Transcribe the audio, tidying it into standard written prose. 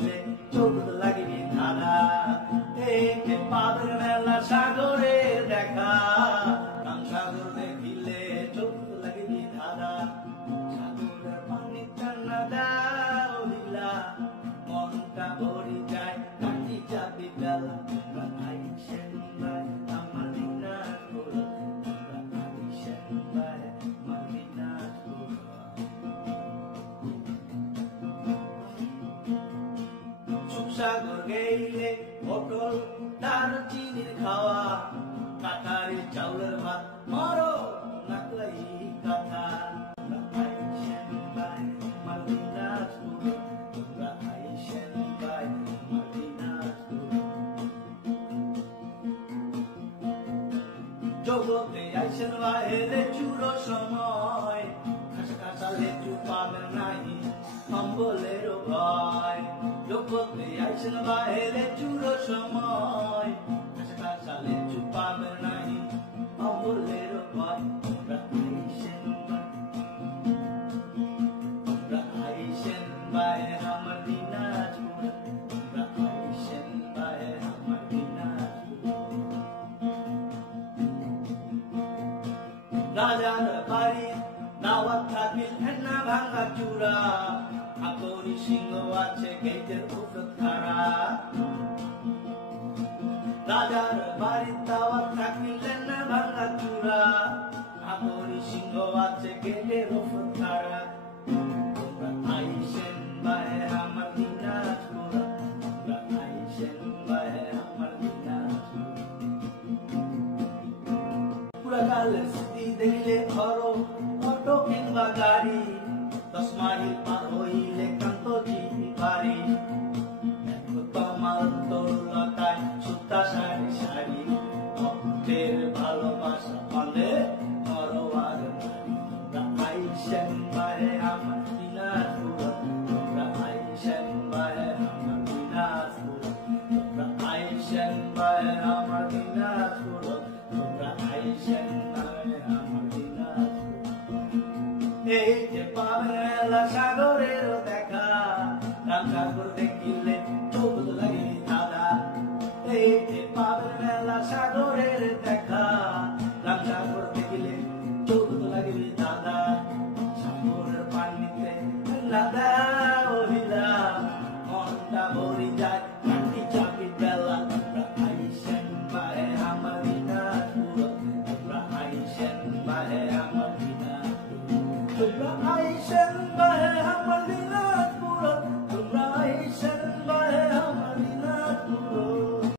দেখিলে চোখ লাগিবে ধাঁধা। এই যে পাবের মেলা সাগরে দেখা, সাগর দেখিলে চোখ লাগিবে ধাঁধা। সাগরের পানি টানা দাও লীলা, মনটা ভরি যায় কাটি যাবে বেলা। তোমরা আইসেন ভাই আমার দিনাজপুর, তোমরা আইসেন ভাই আমার দিনাজপুর। সাগর গেইলে পটল দারুচিনির খাওয়া, কাঠারি চাউলের ভাত মারো নাকলাই কাঁথা। তোমরা আইসেন ভাই আমার দিনাজপুর, তোমরা আইসেন ভাই আমার দিনাজপুর। জগতে আইসেন ভাই লেচুর সময়, কাঁচা কাঁচা লেচু পাবেন নাহি অম্বলের ভয়। জগতে আইসেন ভাই লেচুর সময়, কাঁচা কাঁচা লেচু পাবেন নাহি অম্বলের ভয়। তোমরা আইসেন ভাই, তোমরা আইসেন ভাই আমার দিনাজপুর, তোমরা আইসেন ভাই আমার দিনাজপুর। রাজার বাড়ি দাওয়াত থাকিল না ভাঙা চূড়া, আকরি সিংহ আছে গেটের উপর খাড়া। রাজার বাড়ি দাওয়াত থাকিল না ভাঙা চূড়া, আকরি সিংহ আছে গেটের উপর খাড়া। তোমরা আইসেন ভাই আমার দিনাজপুর, তোমরা আইসেন ভাই আমার দিনাজপুর। পুরাকালের স্মৃতি দেখলে ধরো অটো কিংবা গাড়ি, 10 মাইল পার হইলে কান্ত জিপি বাড়ি। দেখো তোমার তরুণতায় সুতা সারি সারি, ভক্তের ভালোবাসা পালে মরোয়ার বাড়ি। তোমরা আইসেন ভাই আমার দিনাজপুর, তোমরা আইসেন ভাই আমার দিনাজপুর, তোমরা আইসেন ভাই আমার দিনাজপুর, তোমরা আইসেন ভাই আমার দিনাজপুর। এই যে পাবেন মেলা সাগরের দেখা, সাগর দেখিলে চোখ লাগিবে ধাঁধা। এই যে পাবেন মেলা সাগরের দেখা, সাগর দেখিলে চোখ লাগিবে ধাঁধা। সাগরের পানিতে না দাও লীলা, মনটা ভরি যায় কাটি যাবে বেলা। তোমরা আইসেন ভাই আমার দিনাজপুর, তোমরা আইসেন ভাই আমার দিনাজপুর, তোমরা আইসেন ভাই আমার